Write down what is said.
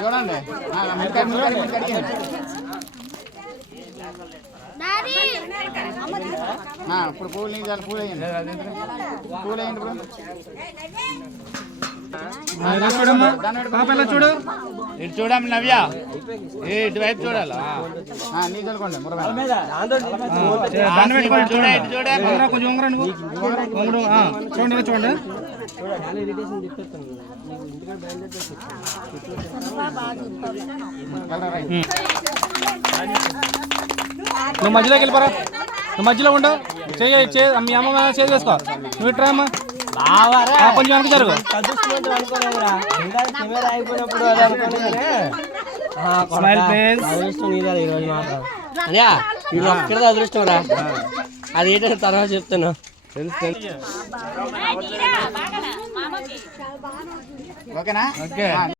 చూడండి ఇప్పుడు పూలు నీళ్ళు పూలు వేయండి పూలు వేయండి చూడు ఇటు చూడమ్మ నవ్య ఇటువైపు చూడాలి నీ చల్లుకోండి కొంచెం ఉంగరా నువ్వు చూడండి చూడండి నువ్వు మధ్యలోకి వెళ్ళిపోరా నువ్వు మధ్యలో ఉండు మీ అమ్మ చేసి వేసుకో నువ్వు ఇట్రా అమ్మా కొంచెం వెనక జరుగు అదృష్టం రా అది ఏంటంటే తర్వాత చెప్తాను ఓకేనా ఓకే